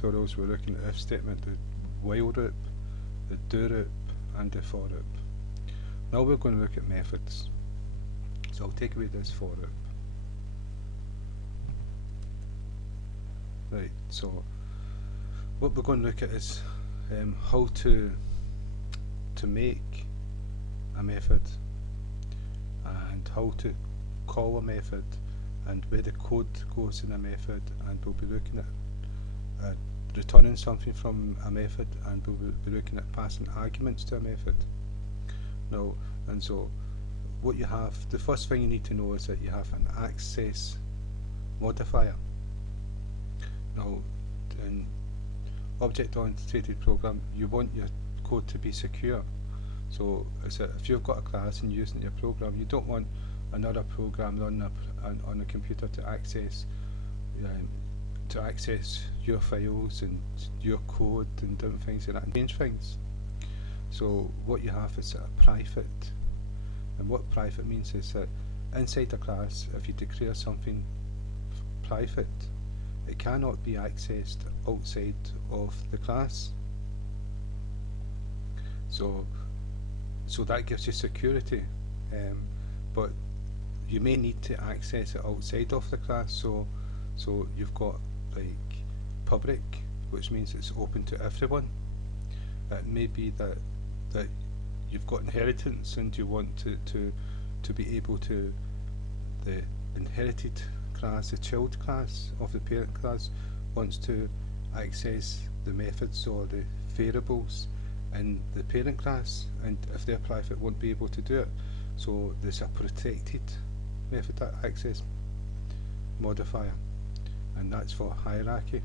tutorials we're looking at the if statement, the while loop, the do loop and the for loop. Now we're going to look at methods. So I'll take away this for loop. Right, so what we're going to look at is how to make a method and how to call a method and where the code goes in a method, and we'll be looking at returning something from a method, and we'll be looking at passing arguments to a method. Now, and so what you have, the first thing you need to know is that you have an access modifier. Now, in object-oriented program, you want your code to be secure. So if you've got a class and using your program, you don't want another program running on a computer to access your files and your code and different things like that and change things. So what you have is a private, and what private means is that inside a class, if you declare something private, it cannot be accessed outside of the class. So that gives you security, but you may need to access it outside of the class. So you've got like public, which means it's open to everyone. It may be that you've got inheritance and you want to be able to, the inherited class, the child class of the parent class, wants to access the methods or the variables in the parent class, and if they're private, won't be able to do it. So there's a protected method access modifier, and that's for hierarchy,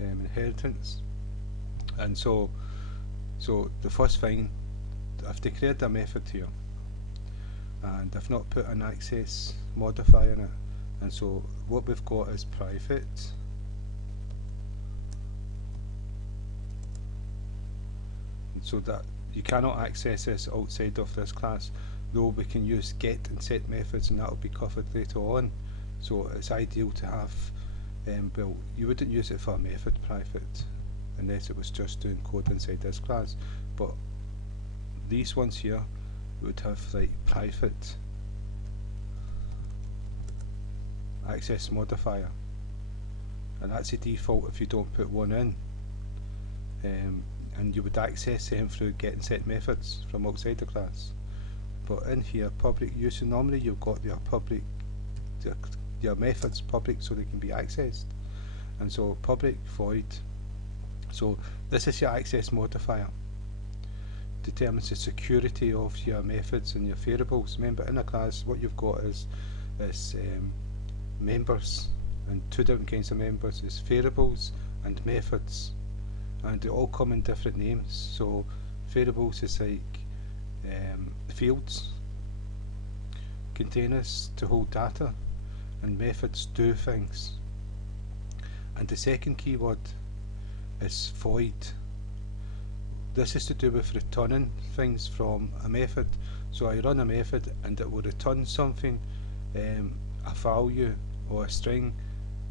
inheritance. And so the first thing, I've declared a method here and I've not put an access modifier in it, and so what we've got is private, and so that you cannot access this outside of this class, though we can use get and set methods, and that will be covered later on. So it's ideal to have, well, you wouldn't use it for a method private unless it was just doing code inside this class, but these ones here would have like private access modifier, and that's the default if you don't put one in, and you would access them through get and set methods from outside the class. But in here, public use, normally you've got your public, your methods public so they can be accessed, and so public void. So this is your access modifier, determines the security of your methods and your variables. Remember, in a class what you've got is members, and two different kinds of members is variables and methods, and they all come in different names. So variables is like fields, containers to hold data, and methods do things. And the second keyword is void. This is to do with returning things from a method. So I run a method and it will return something, a value or a string,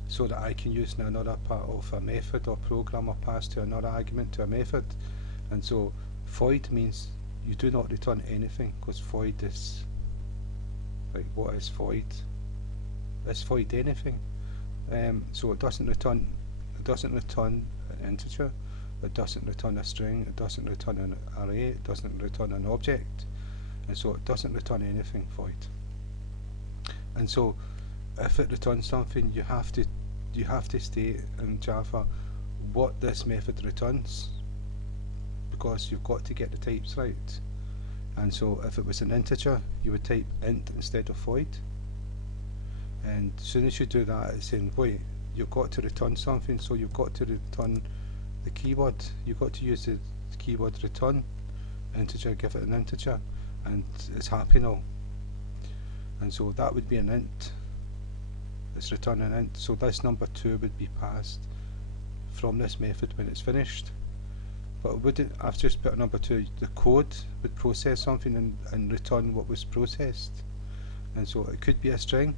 so that I can use in another part of a method or program or pass to another argument to a method. And so void means you do not return anything, because void is like, what is void? It's void anything. So it doesn't return an integer, it doesn't return a string, it doesn't return an array, it doesn't return an object, and so it doesn't return anything, void. And so if it returns something, you have to state in Java what this method returns, because you've got to get the types right. And so if it was an integer, you would type int instead of void, and as soon as you do that, it's saying, wait, you've got to return something, so you've got to return the keyword. You've got to use the keyword return integer, give it an integer, and it's happy now. And so that would be an int. It's return an int. So this number 2 would be passed from this method when it's finished. But it wouldn't. I've just put a number 2. The code would process something and return what was processed. And so it could be a string.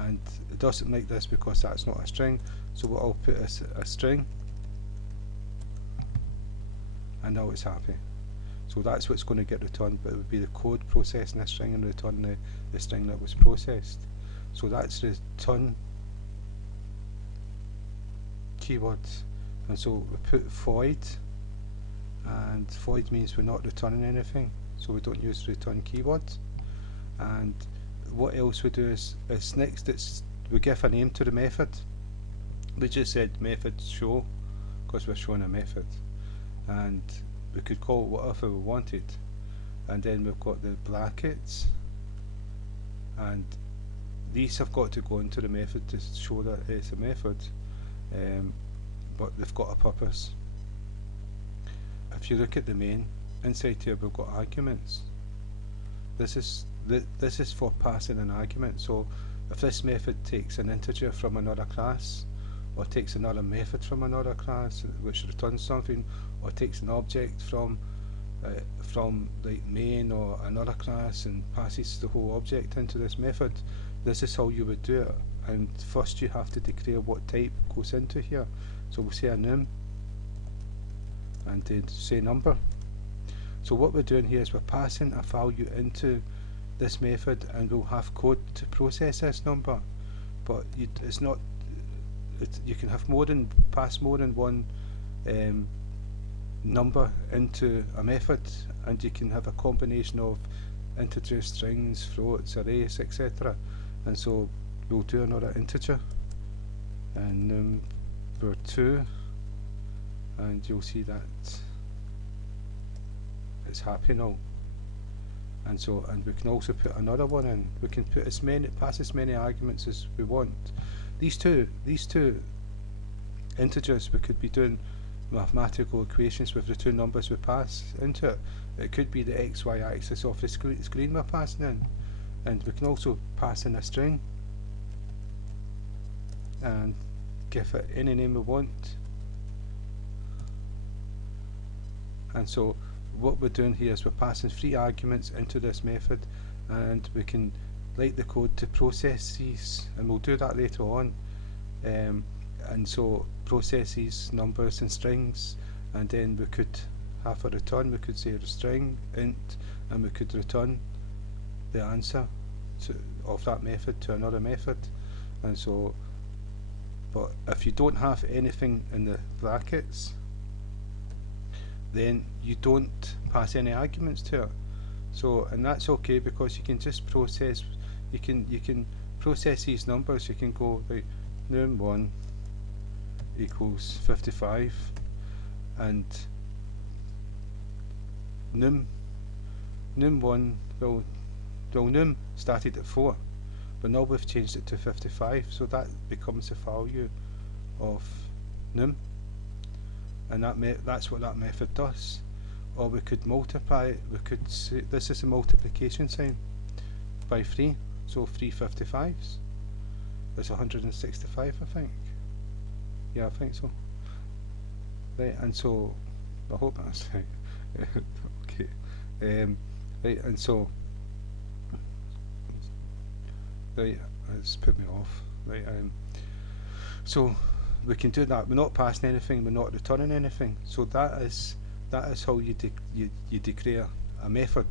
and it doesn't like this because that's not a string, so what I'll put is a string, and now it's happy. So that's what's going to get returned, but it would be the code processing a string and returning the string that was processed. So that's return keywords. And so we put void, and void means we're not returning anything, so we don't use return keywords. And what else we do is next we give a name to the method. We just said method show because we're showing a method, and we could call it whatever we wanted. And then we've got the brackets, and these have got to go into the method to show that it's a method, but they've got a purpose. If you look at the main, inside here we've got arguments. This is for passing an argument. So if this method takes an integer from another class, or takes another method from another class which returns something, or takes an object from like main or another class and passes the whole object into this method, this is how you would do it. And first you have to declare what type goes into here. So we'll say a num, and then say number. So what we're doing here is we're passing a value into this method, and we'll have code to process this number. But it's not. You can have pass more than one number into a method, and you can have a combination of integers, strings, floats, arrays, etc. And so we'll do another integer, and number 2, and you'll see that it's happy now. And so, and we can also put another one in. We can put pass as many arguments as we want. These two integers, we could be doing mathematical equations with the two numbers we pass into it. It could be the XY axis of the screen we're passing in, and we can also pass in a string and give it any name we want. And so what we're doing here is we're passing 3 arguments into this method, and we can write the code to process these, and we'll do that later on. And so process these numbers and strings, and then we could have a return. We could say a string int, and we could return the answer of that method to another method. And so, but if you don't have anything in the brackets, then you don't pass any arguments to it. So, and that's okay, because you can just process. You can process these numbers. You can go like num1 equals 55, and num1 num started at 4, but now we've changed it to 55, so that becomes the value of num, and that's what that method does. Or we could multiply. We could say this is a multiplication sign by 3, so 3 55s. That's 165, I think. Yeah, I think so. Right, and so I hope that's right. Okay. Right, and so right, it's put me off. Right, so we can do that. We're not passing anything. We're not returning anything. So that is how you declare a method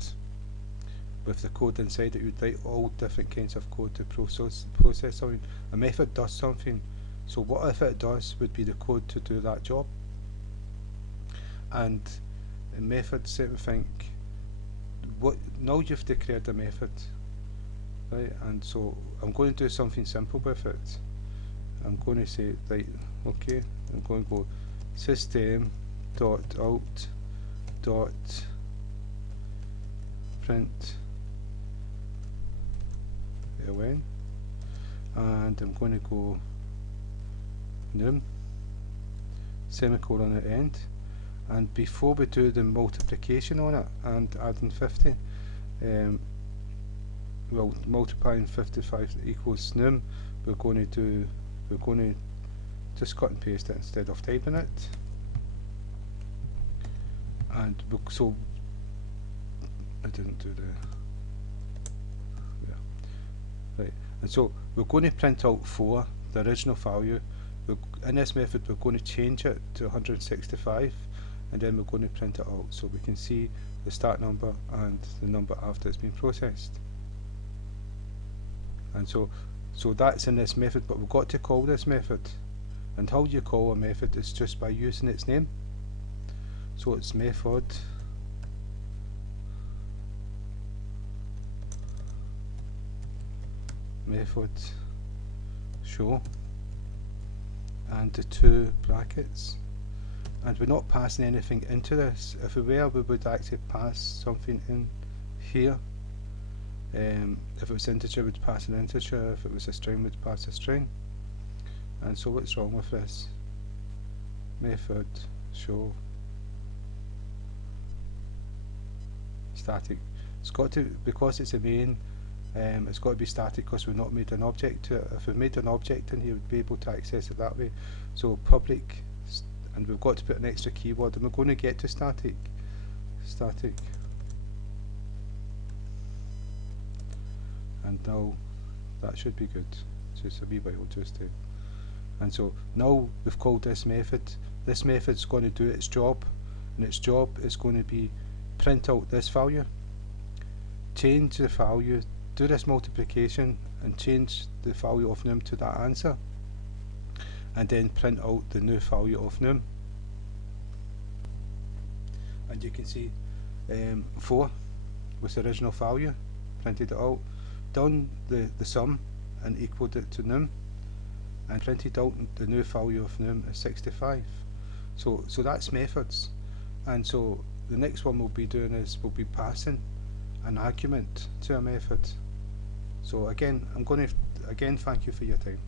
with the code inside it. You'd write all different kinds of code to process something. A method does something. So whatever it does would be the code to do that job. And in methods, same thing. Now you've declared a method, right? And so I'm going to do something simple with it. I'm going to say, right, okay, I'm going to go system dot out dot print ln, and I'm going to go num semicolon at the end, and before we do the multiplication on it and adding 50, well, multiplying 55 equals num, we're going to just cut and paste it instead of typing it. And so I didn't do the, yeah, right, And so we're going to print out 4, the original value. In this method we're going to change it to 165, and then we're going to print it out so we can see the start number and the number after it's been processed. And so that's in this method, but we've got to call this method, and how you call a method is just by using its name. So it's method show and the 2 brackets, and we're not passing anything into this. If we were, we would actually pass something in here. If it was integer, we'd pass an integer. If it was a string, we'd pass a string. And so what's wrong with this? Method show static. It's got to, because it's a main, it's got to be static because we've not made an object to it. If we made an object in here, we'd be able to access it that way. So public, and we've got to put an extra keyword, and we're going to get to static. And now that should be good. Just a wee while just to. And so now we've called this method. This method's going to do its job, and its job is going to be print out this value, change the value, do this multiplication and change the value of num to that answer, and then print out the new value of num. And you can see 4 was the original value, printed it out, done the sum and equaled it to num, and printed out the new value of num is 65. So that's methods. And so the next one we'll be doing is we'll be passing an argument to a method. So again, I'm going to thank you for your time.